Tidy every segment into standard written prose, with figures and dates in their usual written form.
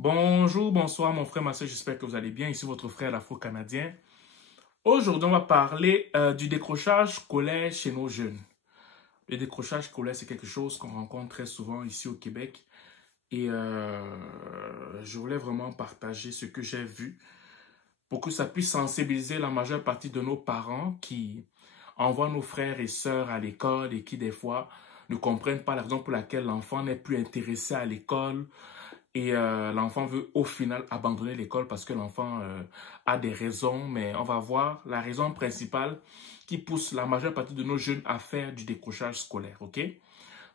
Bonjour, bonsoir mon frère, ma soeur, j'espère que vous allez bien. Ici votre frère l'Afro-Canadien. Aujourd'hui, on va parler du décrochage scolaire chez nos jeunes. Le décrochage scolaire, c'est quelque chose qu'on rencontre très souvent ici au Québec. Et je voulais vraiment partager ce que j'ai vu pour que ça puisse sensibiliser la majeure partie de nos parents qui envoient nos frères et sœurs à l'école et qui des fois ne comprennent pas la raison pour laquelle l'enfant n'est plus intéressé à l'école. Et l'enfant veut au final abandonner l'école parce que l'enfant a des raisons, mais on va voir la raison principale qui pousse la majeure partie de nos jeunes à faire du décrochage scolaire, ok?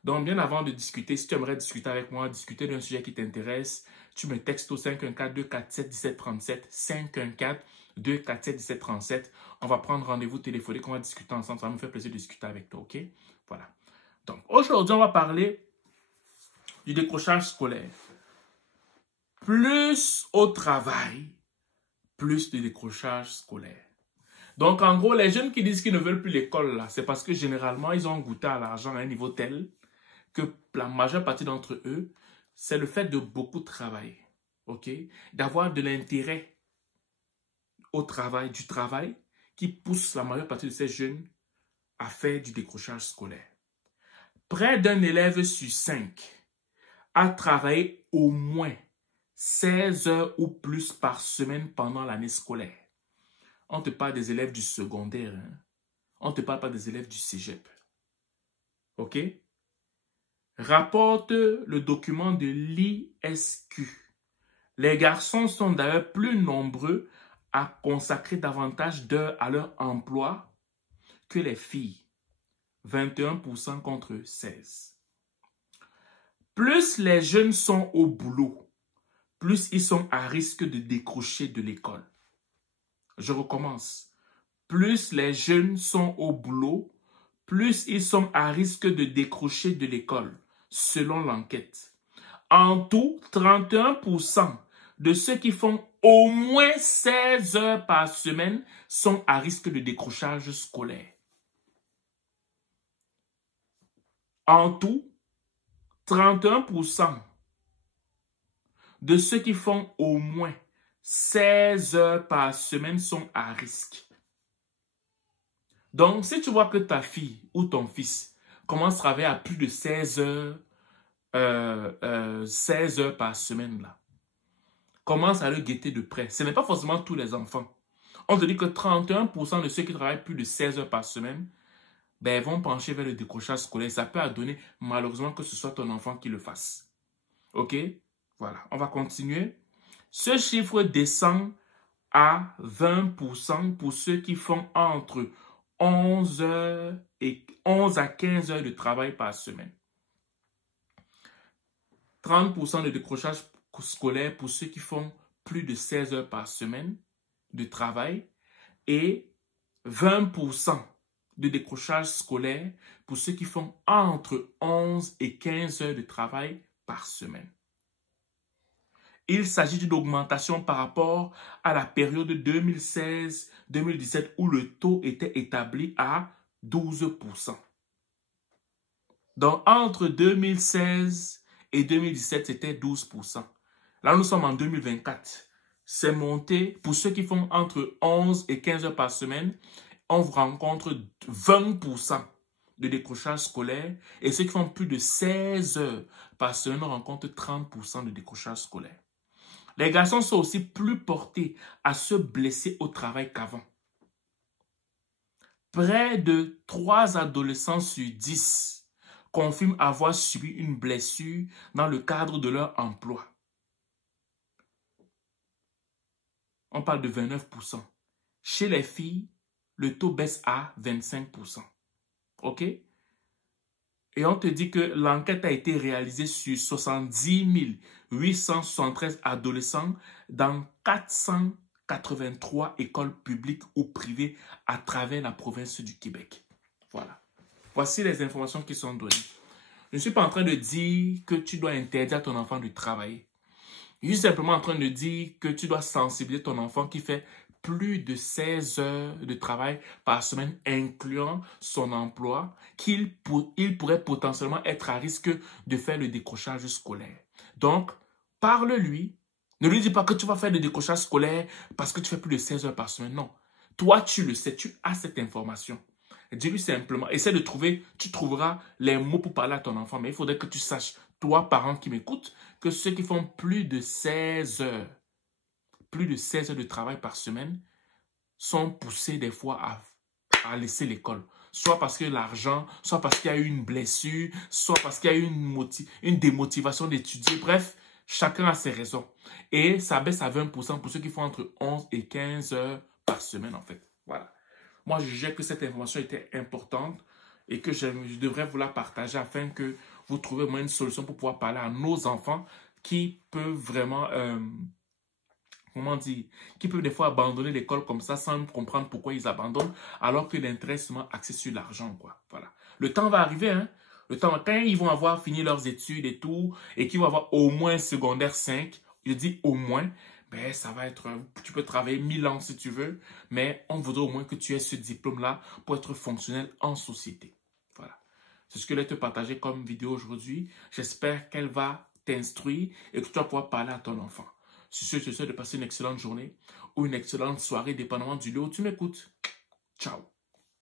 Donc, bien avant de discuter, si tu aimerais discuter avec moi, discuter d'un sujet qui t'intéresse, tu me textes au 514-247-1737, 514-247-1737. On va prendre rendez-vous téléphonique, on va discuter ensemble, ça va me faire plaisir de discuter avec toi, ok? Voilà. Donc, aujourd'hui, on va parler du décrochage scolaire. Plus au travail, plus de décrochage scolaire. Donc, en gros, les jeunes qui disent qu'ils ne veulent plus l'école, là, c'est parce que généralement, ils ont goûté à l'argent à un niveau tel que la majeure partie d'entre eux, c'est le fait de beaucoup travailler, ok? D'avoir de l'intérêt au travail, du travail, qui pousse la majeure partie de ces jeunes à faire du décrochage scolaire. Près d'un élève sur 5 a travaillé au moins 16 heures ou plus par semaine pendant l'année scolaire. On te parle des élèves du secondaire. Hein? On ne te parle pas des élèves du cégep. OK? Rapporte le document de l'ISQ. Les garçons sont d'ailleurs plus nombreux à consacrer davantage d'heures à leur emploi que les filles. 21% contre 16%. Plus les jeunes sont au boulot, plus ils sont à risque de décrocher de l'école. Je recommence. Plus les jeunes sont au boulot, plus ils sont à risque de décrocher de l'école, selon l'enquête. En tout, 31% de ceux qui font au moins 16 heures par semaine sont à risque de décrochage scolaire. En tout, 31% de ceux qui font au moins 16 heures par semaine sont à risque. Donc, si tu vois que ta fille ou ton fils commence à travailler à plus de 16 heures par semaine, là, commence à le guetter de près. Ce n'est pas forcément tous les enfants. On te dit que 31% de ceux qui travaillent plus de 16 heures par semaine vont pencher vers le décrochage scolaire. Ça peut adonner, malheureusement, que ce soit ton enfant qui le fasse. OK? Voilà, on va continuer. Ce chiffre descend à 20% pour ceux qui font entre 11 à 15 heures de travail par semaine. 30% de décrochage scolaire pour ceux qui font plus de 16 heures par semaine de travail et 20% de décrochage scolaire pour ceux qui font entre 11 et 15 heures de travail par semaine. Il s'agit d'une augmentation par rapport à la période 2016-2017 où le taux était établi à 12%. Donc, entre 2016 et 2017, c'était 12%. Là, nous sommes en 2024. C'est monté, pour ceux qui font entre 11 et 15 heures par semaine, on rencontre 20% de décrochage scolaire et ceux qui font plus de 16 heures par semaine, on rencontre 30% de décrochage scolaire. Les garçons sont aussi plus portés à se blesser au travail qu'avant. Près de 3 adolescents sur 10 confirment avoir subi une blessure dans le cadre de leur emploi. On parle de 29%. Chez les filles, le taux baisse à 25%. OK? Et on te dit que l'enquête a été réalisée sur 70 873 adolescents dans 483 écoles publiques ou privées à travers la province du Québec. Voilà. Voici les informations qui sont données. Je ne suis pas en train de dire que tu dois interdire à ton enfant de travailler. Je suis simplement en train de dire que tu dois sensibiliser ton enfant qui fait plus de 16 heures de travail par semaine, incluant son emploi, qu'il pourrait potentiellement être à risque de faire le décrochage scolaire. Donc, parle-lui Ne lui dis pas que tu vas faire des décrochages scolaires parce que tu fais plus de 16 heures par semaine. Non. Toi, tu le sais, tu as cette information. Dis-lui simplement, essaie de trouver, tu trouveras les mots pour parler à ton enfant. Mais il faudrait que tu saches, toi, parent qui m'écoute, que ceux qui font plus de 16 heures de travail par semaine, sont poussés des fois à laisser l'école. Soit parce que l'argent, soit parce qu'il y a eu une blessure, soit parce qu'il y a eu une démotivation d'étudier. Bref, chacun a ses raisons. Et ça baisse à 20% pour ceux qui font entre 11 et 15 heures par semaine, en fait. Voilà. Moi, je jugeais que cette information était importante et que je devrais vous la partager afin que vous trouviez au moins une solution pour pouvoir parler à nos enfants qui peuvent vraiment... comment dire, qui peuvent des fois abandonner l'école comme ça sans comprendre pourquoi ils abandonnent, alors que l'intérêt est seulement axé sur l'argent, quoi. Voilà. Le temps va arriver, hein. Le temps, quand ils vont avoir fini leurs études et tout, et qu'ils vont avoir au moins secondaire 5, je dis au moins, ben ça va être, tu peux travailler 1000 ans si tu veux, mais on voudrait au moins que tu aies ce diplôme-là pour être fonctionnel en société. Voilà. C'est ce que je vais te partager comme vidéo aujourd'hui. J'espère qu'elle va t'instruire et que tu vas pouvoir parler à ton enfant. Si je te souhaite de passer une excellente journée ou une excellente soirée, dépendamment du lieu où tu m'écoutes. Ciao.